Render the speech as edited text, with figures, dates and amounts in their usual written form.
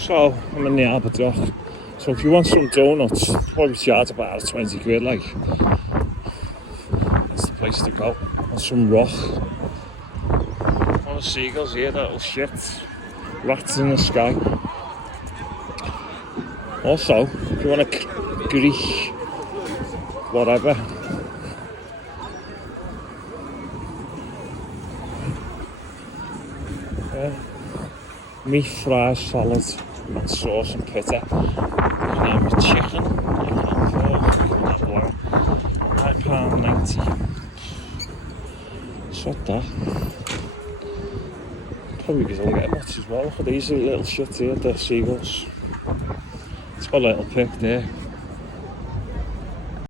So, I'm in the Arbor. So if you want some donuts, probably charge about 20 quid, like. That's the place to go. And some rock. All the seagulls here, that little shit. Rats in the sky. Also, if you want a Greek, whatever. Meat fries, salad, and sauce and pita. And with chicken, £9.90. So that. Probably because I'll get much as well. Look at these little shits here, the seagulls. It's got a little pic there.